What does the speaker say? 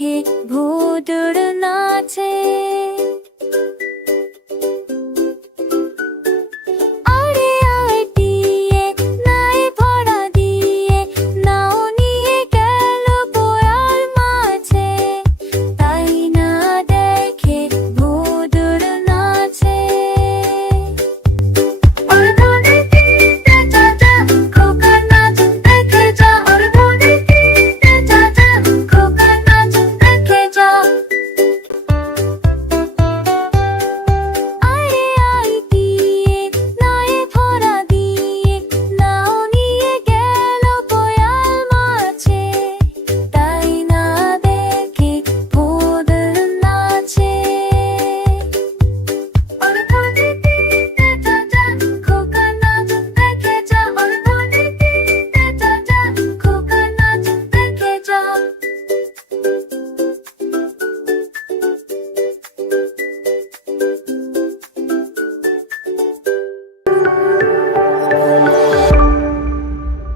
kick.